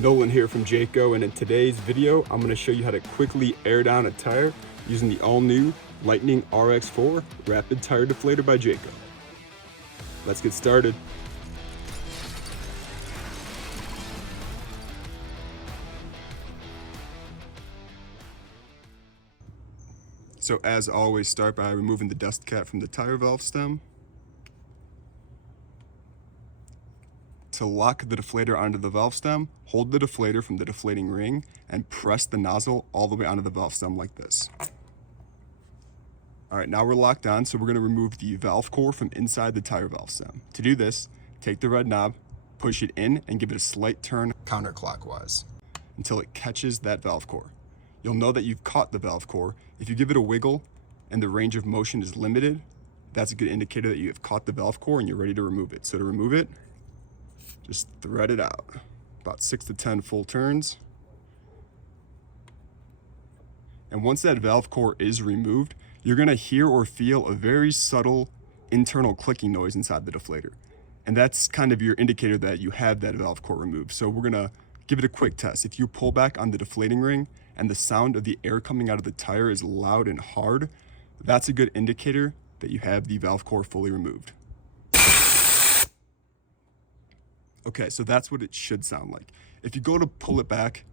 Nolan here from JACO, and in today's video I'm going to show you how to quickly air down a tire using the all-new Lightning RX4 Rapid Tire Deflator by JACO. Let's get started. So as always, start by removing the dust cap from the tire valve stem. To lock the deflator onto the valve stem, hold the deflator from the deflating ring and press the nozzle all the way onto the valve stem like this. All right, now we're locked on, so we're gonna remove the valve core from inside the tire valve stem. To do this, take the red knob, push it in and give it a slight turn counterclockwise until it catches that valve core. You'll know that you've caught the valve core if you give it a wiggle and the range of motion is limited. That's a good indicator that you have caught the valve core and you're ready to remove it. So to remove it, just thread it out, about 6 to 10 full turns. And once that valve core is removed, you're gonna hear or feel a very subtle internal clicking noise inside the deflator. And that's kind of your indicator that you have that valve core removed. So we're gonna give it a quick test. If you pull back on the deflating ring and the sound of the air coming out of the tire is loud and hard, that's a good indicator that you have the valve core fully removed. Okay, so that's what it should sound like. If you go to pull it back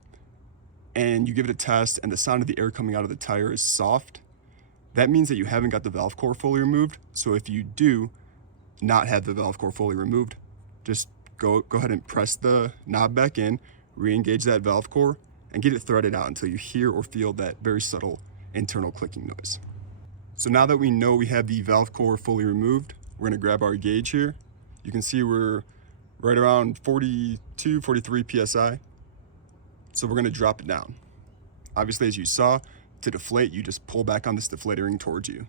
and you give it a test and the sound of the air coming out of the tire is soft, that means that you haven't got the valve core fully removed. So if you do not have the valve core fully removed, just go ahead and press the knob back in, re-engage that valve core, and get it threaded out until you hear or feel that very subtle internal clicking noise. So now that we know we have the valve core fully removed, we're gonna grab our gauge here. You can see we're right around 42, 43 PSI. So we're gonna drop it down. Obviously, as you saw, to deflate, you just pull back on this deflator ring towards you.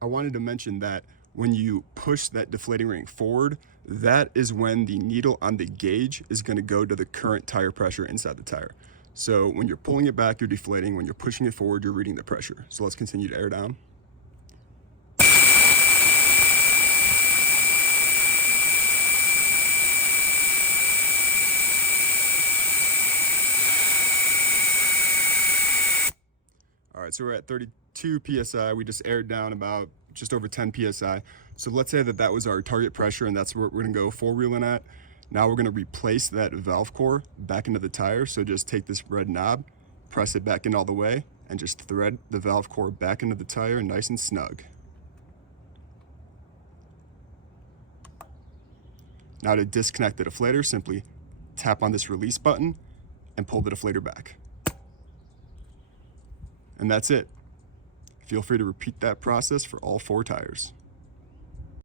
I wanted to mention that when you push that deflating ring forward, that is when the needle on the gauge is going to go to the current tire pressure inside the tire. So when you're pulling it back, you're deflating. When you're pushing it forward, you're reading the pressure. So let's continue to air down. All right, so we're at 32 PSI. We just aired down about just over 10 PSI. So let's say that that was our target pressure and that's what we're gonna go four-wheeling at. Now we're gonna replace that valve core back into the tire. So just take this red knob, press it back in all the way, and just thread the valve core back into the tire nice and snug. Now to disconnect the deflator, simply tap on this release button and pull the deflator back. And that's it. Feel free to repeat that process for all 4 tires.